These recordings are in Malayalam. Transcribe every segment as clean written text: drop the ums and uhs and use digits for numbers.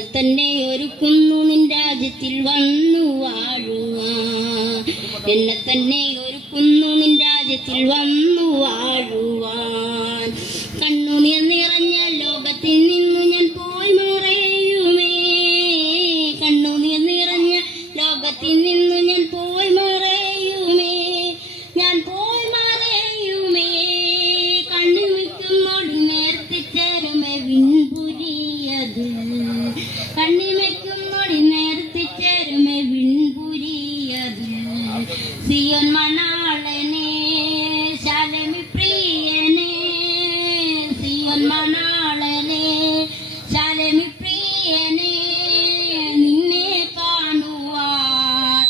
നിന്നെ തന്നെ ഒരുക്കുന്നു നിൻ രാജ്യത്തിൽ വന്നു വാഴുവാൻ. എന്നെ തന്നെ ഒരുക്കുന്നു നിൻ രാജ്യത്തിൽ വന്നു വാഴുവാൻ. കണ്ണുനീർ നിറഞ്ഞ ലോകത്തിൽ നിന്നു ഞാൻ പോയി മറയുമേ. കണ്ണുനീർ നിറഞ്ഞ ലോകത്തിൽ നിന്നു ഞാൻ പോയി മറയുമേ. ഞാൻ പോയി മറയുമേ. കണ്ണിമയ്ക്കുന്നോട് നേരത്തെ ചേരുമേ വിൺപുരിയതിൽ. കണ്ണിമയ്ക്കുന്നോട് നേരത്തെ ചേരുമേ വിൺപുരിയതിൽ. സിയോൻ മണാളനെ ശാലമി പ്രിയനെ. സിയോൻ മണാളനെ ശാലമി പ്രിയനെ. നിന്നെ കാണുവാൻ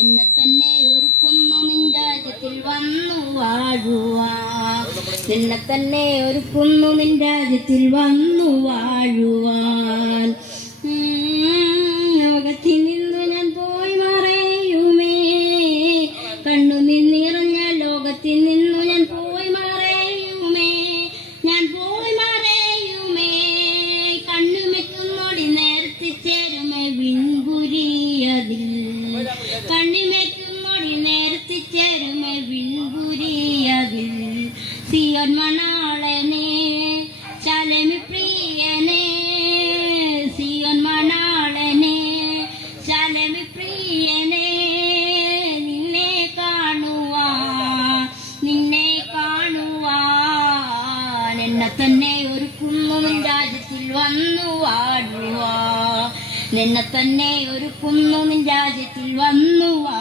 എന്നെ തന്നെ ഒരുക്കുന്നു നിൻ രാജ്യത്തിൽ വന്നു വാഴുവാൻ. നിന്നെ തന്നെ ഒരുക്കുന്നു നിൻ രാജ്യത്തിൽ വന്നു വാഴുവാൻ. ലോകത്തിൽ നിന്നു ഞാൻ പോയി മറയുമേ. കണ്ണുനീർ നിറഞ്ഞ ലോകത്തിൽ നിന്നു ഞാൻ പോയി മറയുമേ. ഞാൻ പോയി മറയുമേ. കണ്ണുമെക്കുന്നോടി നേരത്തെ ചേരുമേ വിൺപുരിയതിൽ. കണ്ണിമയ്ക്കുന്നോടി നേരത്തെ ചേരുമേ വിൺപുരിയതിൽ. സിയോൻ മണാളനെ ശാലമി പ്രിയനെ. സിയോൻ മണാളനെ ശാലമി പ്രിയനെ. നിന്നെ കാണുവാൻ എന്നെ തന്നെ ഒരുക്കുന്നു നിൻ രാജ്യത്തിൽ വന്നു വാഴുവാൻ. നിന്നെ തന്നെ ഒരുക്കുന്നു നിൻ രാജ്യത്തിൽ വന്നു വാഴുവാൻ.